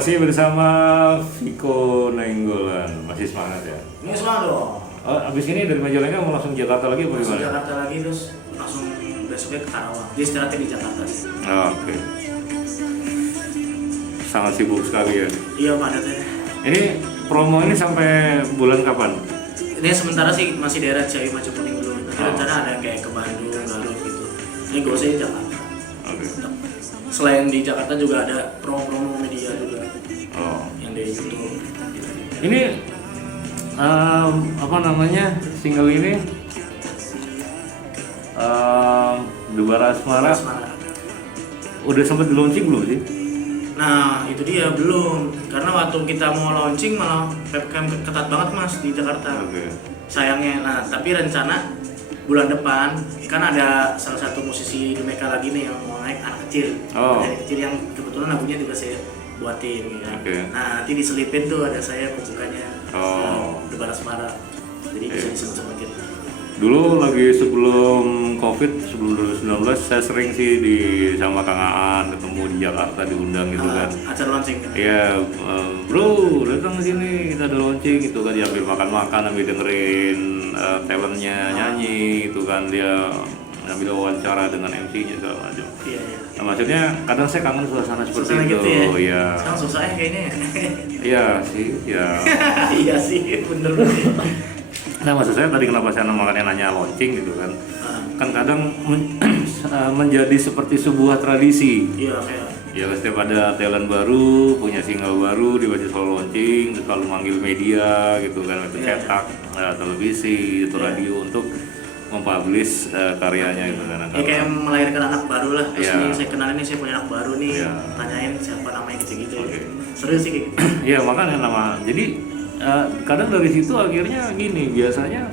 masih bersama Viko Nainggolan. Masih semangat ya? Ini semangat dong. Oh, abis ini dari Majalengka mau langsung Jakarta lagi apa Langsung gimana? Jakarta lagi terus langsung besoknya ke Karawang. Dia istirahatnya di Jakarta sih. Oh, oke. Sangat sibuk sekali ya. Iya padatnya. Ini promo ini sampai bulan kapan? Ini sementara sih masih daerah Ciawi Maju Kuning dulu. Nanti rencana ada yang kayak ke Bandung, Garut gitu. Ini gue sih Jakarta. Oke. Selain di Jakarta juga ada promo-promo media juga Oh. yang di YouTube. Ini apa namanya single ini? Dubara Asmara. Semangat. Udah sempat di launching belum sih? Nah itu dia belum, karena waktu kita mau launching malah PPKM ketat banget mas di Jakarta. Oke. Sayangnya, nah tapi rencana bulan depan kan ada salah satu musisi di Meka lagi nih yang mau naik anak kecil. Oh. Anak kecil yang kebetulan lagunya juga saya buatin ya. Oke. Nah nanti diselipin tuh ada saya pembukanya. Oh. Debar Asmara. Jadi bisa disebut-sebutin. Dulu lagi sebelum COVID, sebelum 2019 saya sering sih sama Kang Aan ketemu di Jakarta diundang gitu kan. Acara launching. Iya, bro, datang ke sini kita ada launching gitu kan, dia ambil makan-makan, ambil dengerin talentnya nyanyi gitu kan, dia ambil wawancara dengan MC-nya segala macam. Iya, iya. Nah, maksudnya kadang saya kangen suasana seperti Suasana itu. gitu ya? Iya. Sekarang susah ya kayaknya. Iya sih, ya. Iya sih, bener banget. Nah, maksud saya tadi kenapa saya makanya nanya launching gitu kan. Kan kadang menjadi seperti sebuah tradisi. Iya, kayak. Ya setiap ada talent baru, punya single baru, dia selalu launching, selalu manggil media gitu kan, itu cetak, televisi, itu radio untuk mempublish karyanya gitu kan. Ya kayak melahirkan anak baru lah. Terus Iya. nih saya kenalin nih saya punya anak baru nih. Iya. Tanyain siapa namanya gitu-gitu. Oke. Seru sih kayak gitu. Ya makanya nama. Jadi kadang dari situ akhirnya gini, biasanya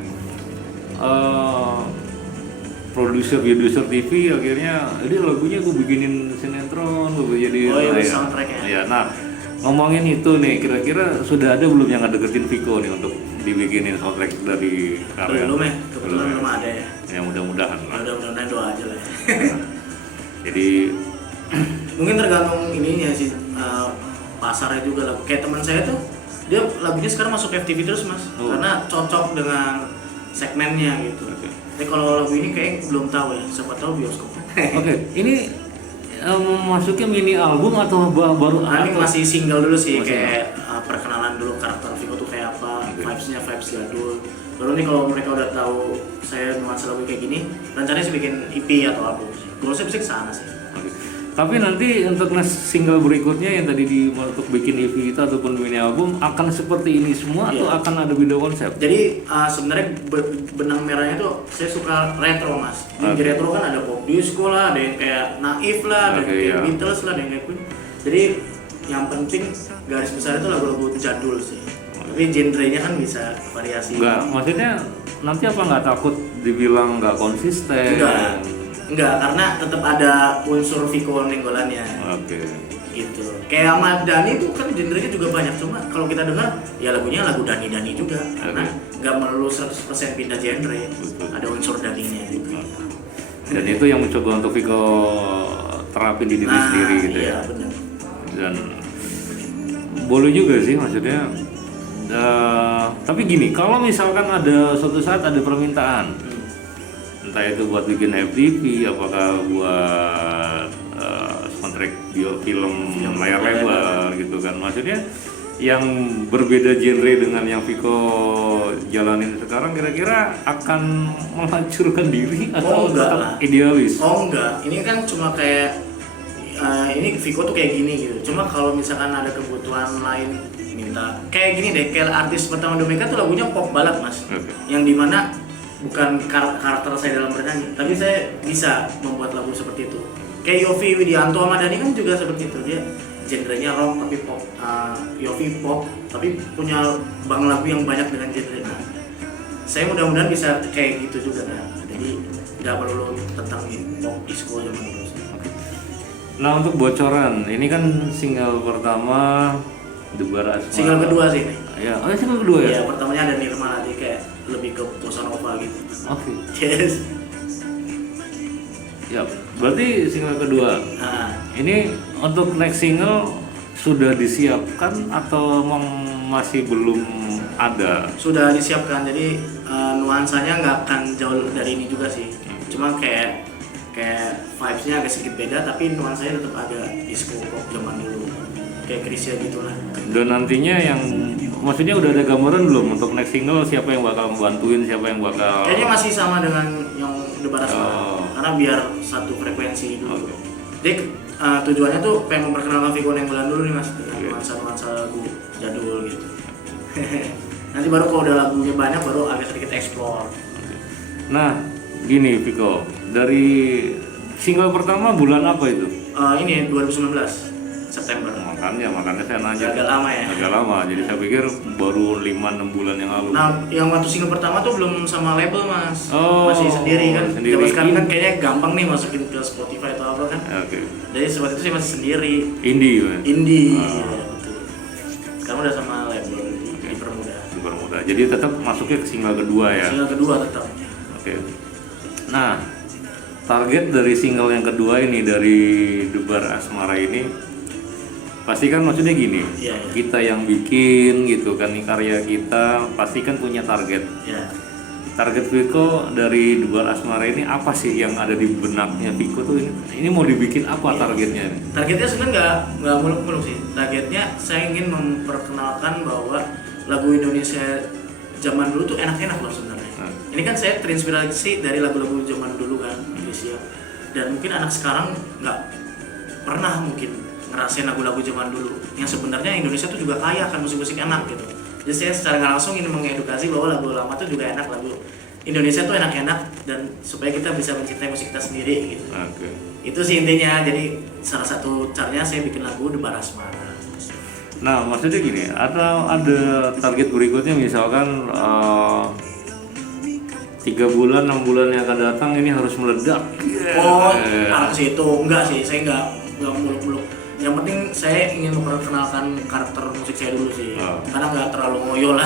produser TV akhirnya ini lagunya gue bikinin sinetron, gue jadi Oh iya, soundtrack ya. Ya, nah ngomongin itu nih, kira-kira sudah ada belum yang ngedeketin Viko nih untuk dibikinin soundtrack dari karya? Belum ya, kebetulan belum ada ya. Ya mudah-mudahan Ya lah. udah mudah-mudahan doa aja lah. Ya. Jadi Mungkin tergantung ininya sih pasarnya juga lagu. Kayak teman saya tuh dia lagunya sekarang masuk FTV terus mas, Oh. karena cocok dengan segmennya gitu. Oke. Tapi kalau lagu ini kayak belum tahu ya, siapa tahu bioskop. oke, ini masuknya mini album atau baru? Nah, ini masih single dulu sih, Masih kayak perkenalan dulu karakter Viko tuh kayak apa, Oke. vibes-nya vibes jadul. Baru nih kalau mereka udah tahu saya nuansa lagu kayak gini, rencananya sih bikin EP atau album. Kalau saya bisa ke sana sih. Oke. Tapi nanti untuk single berikutnya yang tadi untuk bikin EP itu ataupun mini album akan seperti ini semua atau Iya. akan ada video konsep? Jadi sebenarnya benang merahnya tuh saya suka retro mas. Di Oke. retro kan ada pop disco lah, ada yang kayak Naif lah, ada Oke, yang kayak iya. Beatles lah, ada yang kayak Queen. Jadi yang penting garis besar itu lagu-lagu jadul sih. Tapi genrenya kan bisa variasi. Enggak, maksudnya nanti apa nggak takut dibilang nggak konsisten? Enggak, karena tetap ada unsur Viko Nainggolannya Oke. gitu. Kayak Ahmad Dhani itu kan genrenya juga banyak, cuma kalau kita dengar ya lagunya lagu Dhani juga. Karena nggak melulu 100% pindah genre, Betul. ada unsur Dhaninya juga. Dan itu yang mencoba untuk Viko terapin di diri sendiri gitu iya, ya. benar. Dan boleh juga sih maksudnya. Tapi gini, kalau misalkan ada suatu saat ada permintaan, entah itu buat bikin FTV, apakah buat soundtrack film layar lebar gitu kan, maksudnya yang berbeda genre dengan yang Viko jalanin sekarang, kira-kira akan menghancurkan diri atau enggak tetap lah. idealis? Oh enggak, ini kan cuma kayak ini Viko tuh kayak gini gitu. Cuma kalau misalkan ada kebutuhan lain minta kayak gini deh, kayak artis pertama Domeka tuh lagunya pop balad mas, Oke. yang dimana bukan karakter saya dalam bernyanyi, tapi saya bisa membuat lagu seperti itu. Kayak Yovie Widianto sama Dhani kan juga seperti itu, dia genrenya rock tapi pop, Yovie pop tapi punya bang lagu yang banyak dengan genre. Nah, saya mudah-mudahan bisa kayak gitu juga kan. Jadi nggak melulu tentang pop disco zaman dulu. Nah, untuk bocoran, ini kan single pertama Dubara Asmara. Single kedua sih ini. Ya, single kedua ya? Iya, pertamanya ada Nirma, nanti kayak lebih ke bossa nova gitu. Oke. Yes. Ya, berarti single kedua. Nah, Ini untuk next single sudah disiapkan atau emang masih belum ada? Sudah disiapkan, jadi nuansanya nggak akan jauh dari ini juga sih. Cuma kayak vibes-nya agak sedikit beda, tapi nuansanya tetap ada disco pop zaman dulu, kayak Chrisye gitulah. Dan nantinya yang maksudnya udah ada gambaran belum untuk next single, siapa yang bakal membantuin, siapa yang bakal? Kayaknya masih sama dengan yang The Barasmara, karena biar satu frekuensi dulu. Oke. Jadi tujuannya tuh pengen memperkenalkan Vico Nainggolan dulu nih mas, dengan nuansa-nuansa lagu jadul gitu. Nanti baru kalau udah lagunya banyak baru agak sedikit explore. Nah, gini Vico, dari single pertama bulan apa itu? Ini 2019 September. Makanya saya nanya. Agak lama ya. Agak lama, jadi saya pikir baru 5-6 bulan yang lalu. Nah, yang waktu single pertama tuh belum sama label mas, Oh, masih sendiri kan. sendiri. Zaman sekarang kan kayaknya gampang nih masukin ke Spotify atau apa kan. Oke. Jadi seperti itu sih masih sendiri. Indie kan? Indie. Ah. Ya, betul. Sekarang udah sama label dipermudah. Super mudah. Jadi tetap masuknya ke single kedua ya. Single kedua tetap. Oke. Nah, target dari single yang kedua ini dari Debar Asmara ini pasti kan maksudnya gini, Iya. kita yang bikin gitu kan, nih karya kita pasti kan punya target. Ya. Target Vico dari Debar Asmara ini apa sih yang ada di benaknya Vico tuh ini mau dibikin apa targetnya? Targetnya sebenarnya nggak muluk-muluk sih. Targetnya saya ingin memperkenalkan bahwa lagu Indonesia zaman dulu tuh enak-enak loh sebenarnya. Nah. Ini kan saya terinspirasi dari lagu-lagu zaman dulu kan Indonesia. Dan mungkin anak sekarang nggak pernah mungkin ngerasain lagu-lagu zaman dulu. Yang sebenarnya Indonesia tuh juga kaya kan musik-musik enak gitu. Jadi saya secara nggak langsung ingin mengedukasi bahwa lagu lama tuh juga enak, lagu Indonesia tuh enak-enak, dan supaya kita bisa mencintai musik kita sendiri gitu. Oke. Itu sih intinya. Jadi salah satu caranya saya bikin lagu Debar Asmara. Nah, maksudnya gini, ada target berikutnya misalkan 3 bulan, 6 bulan yang akan datang ini harus meledak. Oh, arah ke situ enggak sih, saya enggak muluk-muluk. Yang penting saya ingin memperkenalkan karakter musik saya dulu sih, karena nggak terlalu ngoyo lah.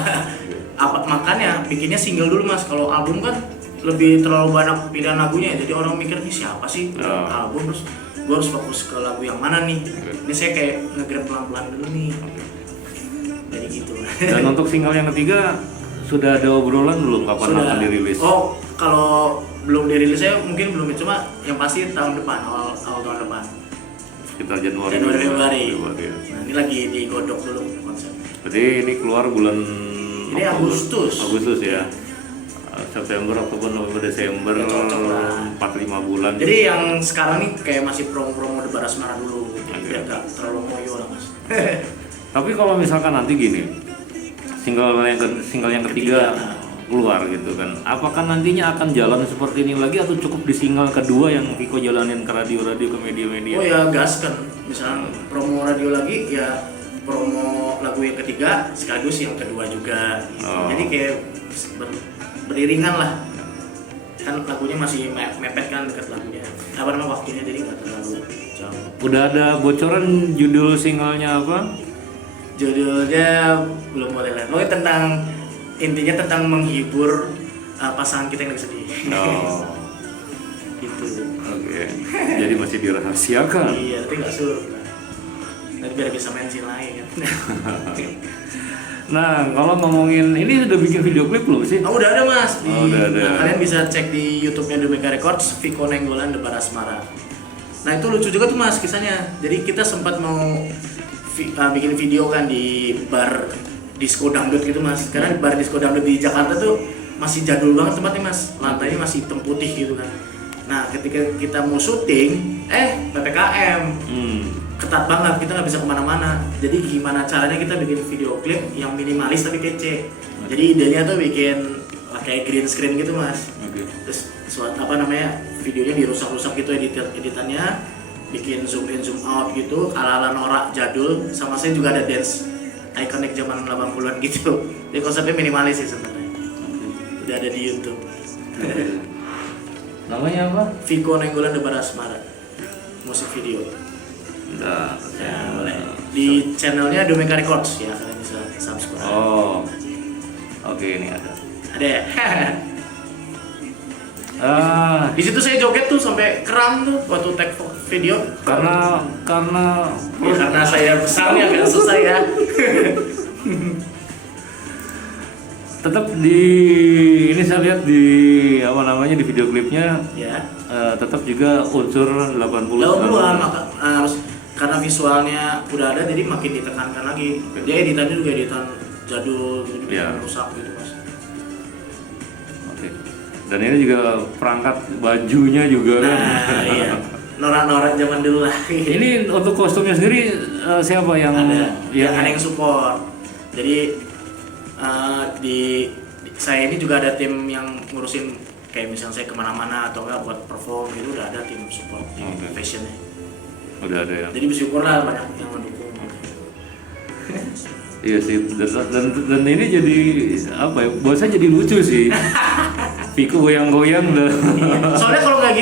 Makanya bikinnya single dulu mas. Kalau album kan lebih terlalu banyak pilihan lagunya, jadi orang mikir nih siapa sih album, terus gue harus fokus ke lagu yang mana nih. Ini saya kayak nge-grab pelan-pelan dulu nih, jadi gitu. Dan untuk single yang ketiga sudah ada obrolan belum kapan akan dirilis? Oh, kalau belum dirilis saya mungkin belum, cuma yang pasti tahun depan, awal tahun depan. Sekitar Januari Februari. Ya. Nah, ini lagi digodok dulu konsep. Berarti ini keluar bulan Ini Agustus. Ya. September, Oktober, November, Desember, Ya, cocok lah. 4-5 bulan. Jadi yang sekarang nih kayak masih promo-promo Debar Asmara dulu, biar gak terlalu ngoyo lah mas. Tapi kalau misalkan nanti gini, single yang ketiga keluar gitu kan, apakah nantinya akan jalan seperti ini lagi atau cukup di single kedua yang Vico jalanin ke radio-radio, ke media-media? Oh ya gas kan, misalnya promo radio lagi ya promo lagu yang ketiga sekaligus yang kedua juga. Jadi kayak beriringan lah, kan lagunya masih mepet kan dekat lagunya, apa namanya waktunya, jadi nggak terlalu jauh. Udah ada bocoran judul singlenya apa? Judulnya belum boleh lah, pokoknya intinya tentang menghibur pasangan kita yang lagi sedih. Oh. Gitu. Oke. Jadi masih dirahasiakan. Iya, tapi nggak suruh. Nanti biar bisa main scene lain kan. Nah, kalau ngomongin ini sudah bikin video klip belum sih? Oh, udah ada mas. Udah ada. Nah, kalian bisa cek di YouTube-nya Dumeka Records, Vico Nainggolan Debar Asmara. Nah itu lucu juga tuh mas kisahnya. Jadi kita sempat mau bikin video kan di bar disco dangdut gitu mas. Karena bar disco dangdut di Jakarta tuh masih jadul banget tempatnya mas. Lantainya masih hitam putih gitu kan. Nah ketika kita mau syuting, PPKM. Ketat banget, kita nggak bisa kemana-mana. Jadi gimana caranya kita bikin video klip yang minimalis tapi kece. Jadi idenya tuh bikin kayak green screen gitu mas. Terus videonya dirusak-rusak gitu editannya, bikin zoom in zoom out gitu ala-ala norak jadul, sama saya juga ada dance ikonik zaman 80-an gitu. Jadi konsepnya minimalis sih sebenarnya. Udah ada di YouTube. Namanya apa? Vico Nainggolan Debar Asmara. Musik video. Nah, Ya, boleh. Di channelnya Dumeka Records ya, kalian bisa subscribe. oh, oke ini ada. Ada ya? Di situ saya joget tuh sampai kram tuh waktu take video. karena Ya, karena saya besarnya agak susah ya. tetap di ini saya lihat di apa namanya di video klipnya Ya. tetap juga unsur 80 80-an maka harus karena visualnya udah ada jadi makin ditekankan lagi. Dia editannya juga editan jadul gitu, Ya. rusak gitu Mas. Oke. Dan ini juga perangkat bajunya juga kan. Nah, iya. Norak-norak zaman dulu lah. Ini untuk kostumnya sendiri siapa yang ada yang support. Jadi saya ini juga ada tim yang ngurusin kayak misalnya saya kemana-mana atau enggak buat perform gitu udah ada tim support di fashionnya. udah ada ya? Jadi bersyukurlah banyak yang mendukung. Iya sih, dan ini jadi apa ya? Buat saya jadi lucu sih. Viko goyang-goyang udah. Soalnya kalau nggak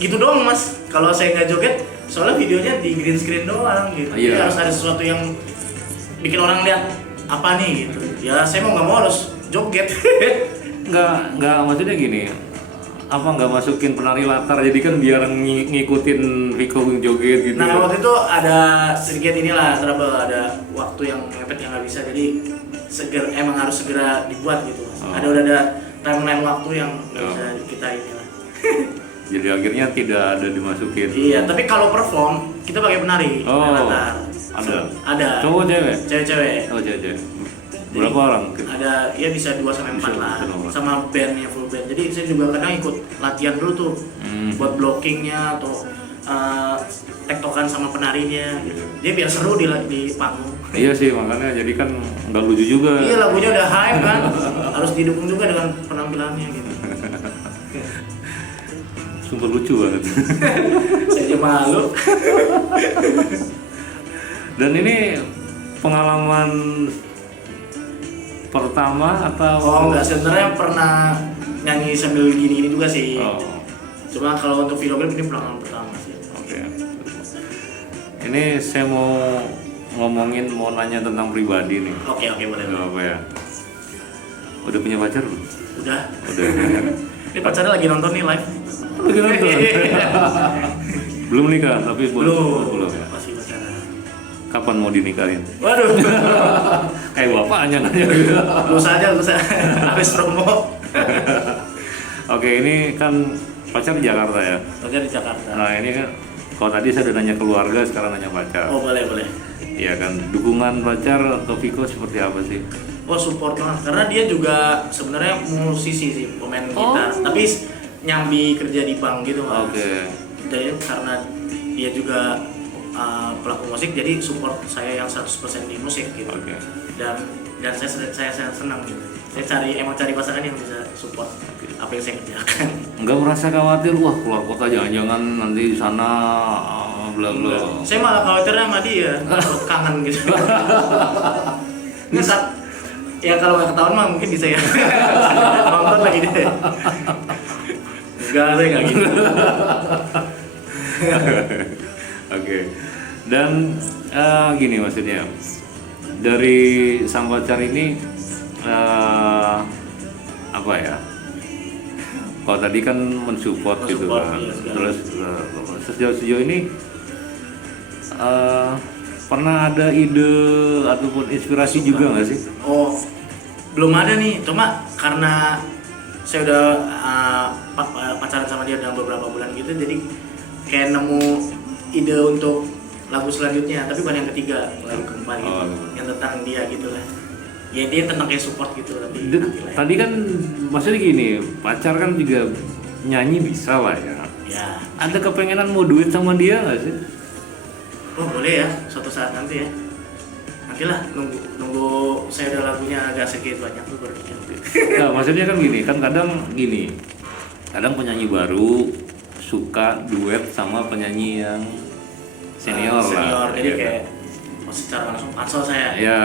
gitu doang Mas. Kalau saya nggak joget, soalnya videonya di green screen doang gitu. Jadi Iya. harus ada sesuatu yang bikin orang lihat apa nih gitu. Ya saya mau nggak mau harus joget. Nggak maksudnya gini. Apa nggak masukin penari latar jadi kan biar ngikutin Viko joget gitu. Nah waktu itu ada sedikit inilah trouble, ada waktu yang mepet yang nggak bisa jadi emang harus segera dibuat gitu Mas. Oh. Udah ada timeline waktu yang nggak Oh. bisa kita inilah. Jadi akhirnya tidak ada dimasukin. Iya, tapi kalau perform kita pakai penari Oh, latar. Ada. Cowok cewek? Cewek-cewek. Oh cewek. Berapa orang? Ada ya bisa 2 sampai 4 Bisa, lah bisa. sama bandnya full band. Jadi saya juga kadang ikut latihan dulu tuh buat blockingnya atau tektokan sama penarinya gitu. Dia biar seru di panggung. Iya sih, makanya jadi kan nggak lucu juga. Iya lagunya udah hype kan, harus didukung juga dengan penampilannya gitu. Sumpah lucu banget. Saya aja malu. Dan ini pengalaman pertama atau? Oh enggak, sebenarnya pernah nyanyi sambil gini-gini juga sih. Oh, Cuma kalau untuk video klip ini pengalaman pertama sih. oke. Ini saya mau nanya tentang pribadi nih. Oke boleh. Nggak apa ya? Udah punya pacar belum? Udah. Udah. Ini pacarnya lagi nonton nih live. Lagi nonton? Belum nikah, tapi belum ya. Masih pacaran. Kapan mau dinikahin? Waduh. Kayak bapaknya nanya. Lusa habis promo. Oke, ini kan pacar di Jakarta ya. Kerja di Jakarta. Nah ini kan, kalau tadi saya udah nanya keluarga, sekarang nanya pacar. Oh boleh. Iya kan, dukungan pacar atau Viko seperti apa sih? Oh support banget, karena dia juga sebenarnya musisi sih, pemain gitar. Tapi nyambi kerja di bank gitu Mas. Oke. Jadi karena dia juga pelaku musik, jadi support saya yang 100% di musik gitu. Oke. Dan saya senang gitu. Saya emang cari pasangan yang bisa support apa yang saya kerjakan. Nggak merasa khawatir, wah keluar kota jangan-jangan nanti di sana bla bla. Saya malah khawatirnya sama dia, takut kangen gitu. Ini saat ya kalau nggak ketahuan mah mungkin bisa ya. Nonton lagi deh. Enggak, saya nggak gitu. Oke. Dan gini maksudnya, dari sang pacar ini apa ya? Kalau tadi kan mensupport gitu Mensupport, kan. iya, segala. Terus sejauh ini pernah ada ide ataupun inspirasi juga nggak sih? Oh, belum ada nih. Cuma karena saya udah pacaran sama dia dalam beberapa bulan gitu, jadi kayak nemu ide untuk lagu selanjutnya. Tapi bukan yang ketiga, lagu keempat gitu, yang tentang dia gitu lah. Ya dia tentang kayak support gitu tapi nanti lah ya. Tadi kan maksudnya gini, pacar kan juga nyanyi bisa lah ya. Ya. Ada kepengenan mau duet sama dia nggak sih? Oh boleh ya, suatu saat nanti ya. Nantilah nunggu saya udah lagunya agak sedikit banyak tuh baru bikin. Nah, maksudnya kan gini, kan kadang penyanyi baru suka duet sama penyanyi yang senior lah. Jadi ya kayak kan? secara langsung pansel saya. Ya,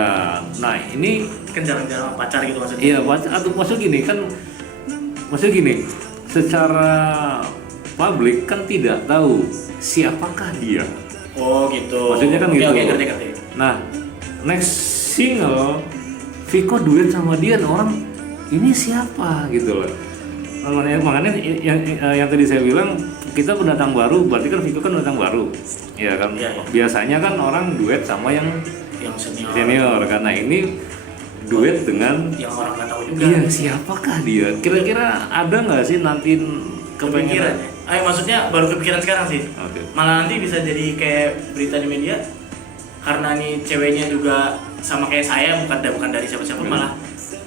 nah ini Kan jarang-jarang pacar gitu maksudnya. iya atau maksud gini, secara publik kan tidak tahu siapakah dia. Oh gitu. Maksudnya kan Oke, gitu. Oke, ngerti. Nah, next single Viko duet sama dia, orang ini siapa gitu loh. makanya yang tadi saya bilang kita pendatang baru, berarti kan Viko kan pendatang baru, ya kan. Iya, iya. Biasanya kan orang duet sama yang Yang senior, karena ini duet dengan yang orang nggak tahu juga. iya siapakah dia? Kira-kira ada nggak sih nanti Kepikiran kepengen? ya? Maksudnya baru kepikiran sekarang sih. Oke. Malah nanti bisa jadi kayak berita di media karena nih ceweknya juga sama kayak saya, bukan dari siapa-siapa, malah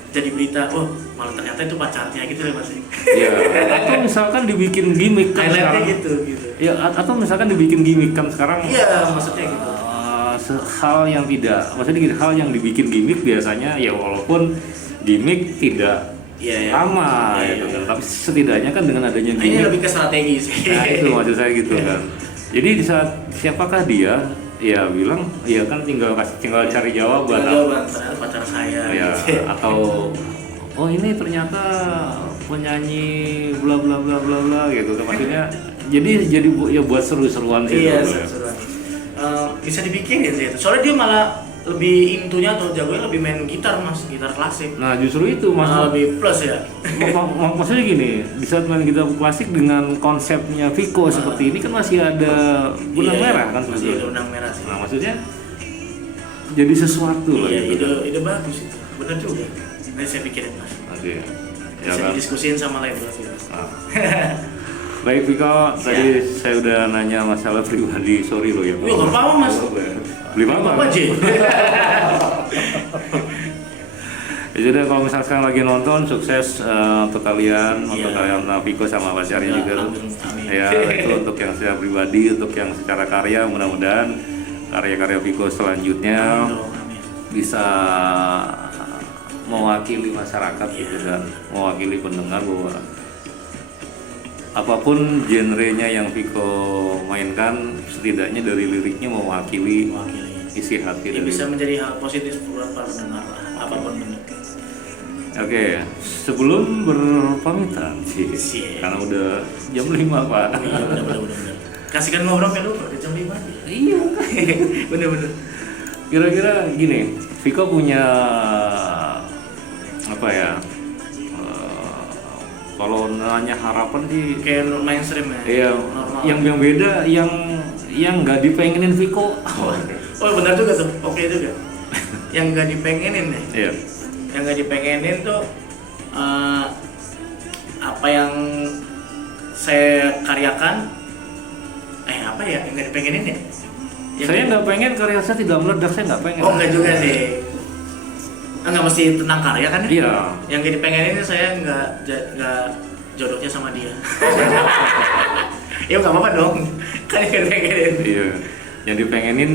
jadi berita, oh malah ternyata itu pacarnya gitu ya Mas. Iya. Atau misalkan dibikin gimmick kan Highlightnya sekarang. gitu. Ya, atau misalkan dibikin gimmick kan sekarang. Iya, maksudnya gitu. Hal yang tidak, maksudnya gini, hal yang dibikin gimmick biasanya ya walaupun gimmick tidak Iya, iya. sama Iya, gitu iya, kan, iya. tapi setidaknya kan dengan adanya Ini gimmick, lebih ke strategi sih. nah itu maksud saya gitu kan. Jadi di saat siapakah dia, ya bilang, ya kan tinggal cari jawaban. Jawaban ternyata pacar saya. Ya, gitu. atau oh ini ternyata penyanyi bla bla bla bla bla gitu kan, maksudnya jadi ya buat seru-seruan sih. Iya, gitu ya. seru-seruan. Bisa dipikirin sih itu. Soalnya dia malah lebih intunya atau jagonya lebih main gitar Mas, gitar klasik. Nah justru itu mas, Lebih plus ya. maksudnya gini, di saat main gitar klasik dengan konsepnya Viko seperti ini kan masih ada benang Iya, merah kan masih ada sebetulnya. benang merah sih. Nah maksudnya jadi sesuatu lah Iya, gitu. ide bagus itu. Benar juga. Nanti saya pikirin Mas. Oke. Ya Bisa kan. didiskusin sama label sih Mas. Nah. Baik Viko, tadi saya udah nanya masalah pribadi, sorry lo ya. Wih, nggak apa-apa, Mas. Beli apa? Apa aja? Ya jadi kalau misalnya sekarang lagi nonton, sukses untuk kalian, untuk Iya. kalian Viko sama pacarnya Ya, juga. amin. Ya itu untuk yang secara pribadi, untuk yang secara karya, mudah-mudahan karya-karya Viko selanjutnya Amin. bisa mewakili masyarakat gitu dan mewakili pendengar bahwa apapun genrenya yang Viko mainkan, setidaknya dari liriknya mewakili isi hati Ini dari. bisa menjadi hal positif buat para pendengar lah, apapun bentuk. Oke, sebelum berpamitan sih, Siap. karena udah jam 5 Pak. Iya, bener. Kasihkan ngobrol kayak lu, udah jam 5 aja. Iya. Bener. Kira-kira gini, Viko punya apa ya? Kalau nanya harapan sih, Kayak mainstream ya. iya, Normal. yang beda, yang nggak dipengenin Viko. Oh benar juga tuh, oke juga. Yang nggak dipengenin nih, Iya. yang nggak dipengenin tuh apa yang saya karyakan, apa ya yang nggak dipengenin ya? Saya nggak pengen karya saya tidak meledak, saya nggak pengen. Oh nggak juga sih. Nggak mesti tentang karya kan ya? Iya. Yang nggak dipengenin saya nggak jodohnya sama dia. Ya nggak apa-apa dong, kan yang nggak dipengenin. Iya. Yang dipengenin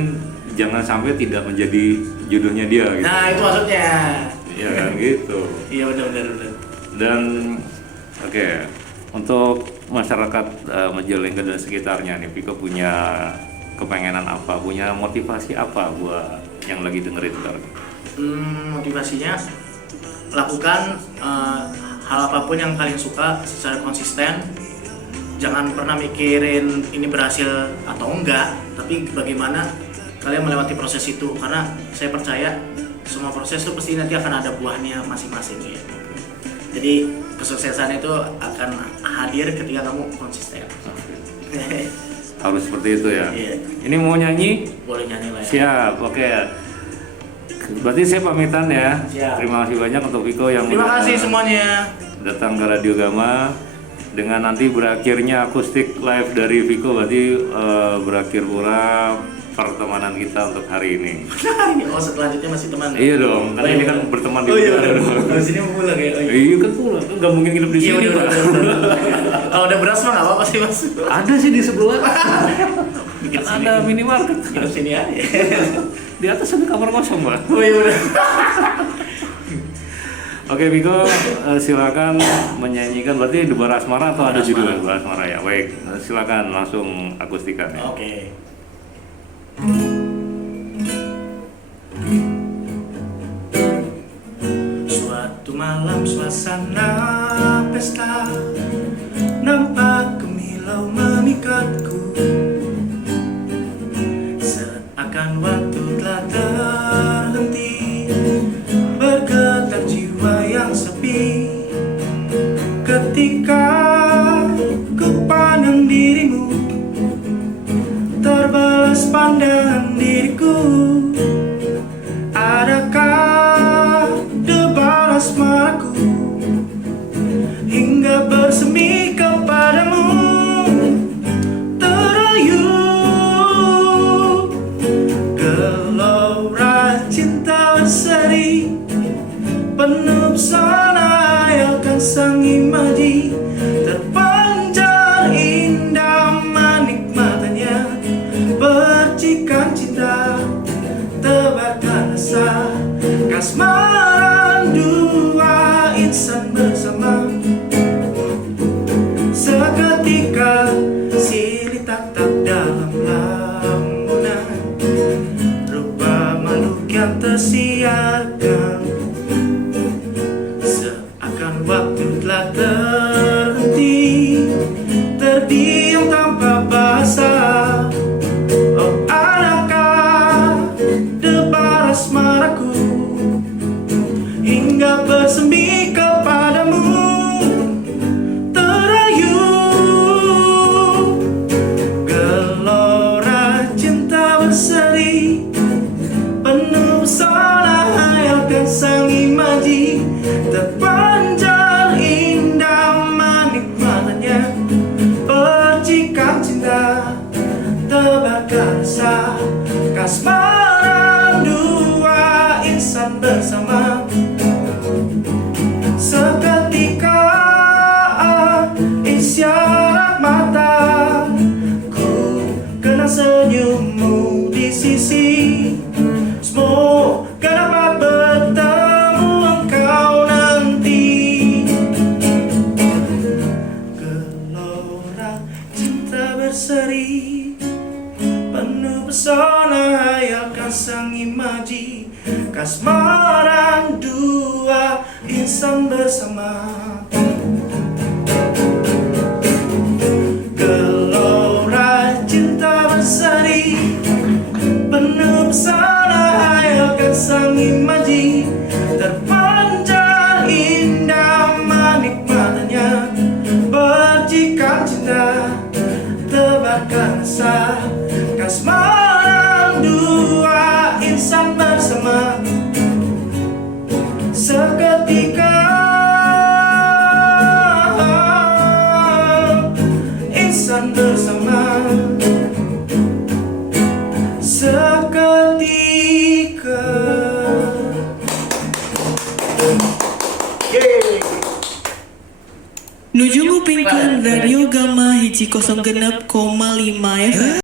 jangan sampai tidak menjadi jodohnya dia gitu. Nah itu maksudnya. Iya kan gitu. Iya benar. Dan oke, untuk masyarakat Majalengka dan sekitarnya nih, Viko punya kepengenan apa, punya motivasi apa buat yang lagi dengerin sekarang? Motivasinya lakukan hal apapun yang kalian suka secara konsisten. Jangan pernah mikirin ini berhasil atau enggak, tapi bagaimana kalian melewati proses itu, karena saya percaya semua proses itu pasti nanti akan ada buahnya masing-masing ya. Jadi kesuksesan itu akan hadir ketika kamu konsisten. Harus seperti itu ya. Iya. Ini mau nyanyi? Boleh nyanyi lah ya. Siap, oke. Berarti saya pamitan ya. Siap. Terima kasih banyak untuk Viko yang Terima udah kasih semuanya. datang ke Radio Gama. Dengan nanti berakhirnya akustik live dari Viko, berarti berakhir pula pertemanan kita untuk hari ini. Oh selanjutnya masih teman. Iya dong, kan ini kan berteman di Oh iya udara. benar. Habis ini mau pulang ya. Oh, iya. Iya kan pula, kan nggak mungkin hidup di Iya sini udah, Pak. udah. Kalau udah beras mah nggak apa-apa sih mas. Ada sih di sebelah. Bikin Kan sini. ada minimarket. Hidup sini aja. Di atas ada kamar kosong Pak. Oh iya udah. Oke Viko, silakan menyanyikan, berarti Debar Asmara atau ada judulnya Debar Asmara ya? Baik, silakan langsung akustikan ya. Oke. Suatu malam suasana pesta, nampak gemilau memikatku, seakan waktu telah terhenti, bergetar jiwa yang sepi ketika pandangan diriku. Adakah debar asmaraku hingga bersemi kepadamu, terayu gelora cinta berseri, penuh pesona hayalkan sang imaji, terpancar indah menikmatinya, percikan cinta tebarkan rasa, kasmaran dua insan bersama. Seketika silih tatap dalam lamunan, rupa makhluk yang tersiarkan, seakan waktu telah terhenti, terdiam tanpa bahasa. Oh, adakah debar asmaraku hingga bersemi kepadamu, terayu gelora cinta berseri, penuh pesona hayalkan sang imaji, terpancar indah menikmatinya, percikan cinta tebarkan rasa, kasmaran dua insan bersama. Seketika isyarat mata, ku kenal senyummu di sisi, semoga dapat bertemu engkau nanti. Gelora cinta berseri, penuh pesona hayalkan sang imaji, kasmaran dua insan bersama. Gelora cinta berseri, penuh pesona hayalkan sang imaji, terpancar indah menikmatinya, percikan cinta tebarkan rasa, kasmaran dua insan bersama. Seketika insan bersama. Seketika. Nuju ngupingkeun Radio Gama 106,5 FM.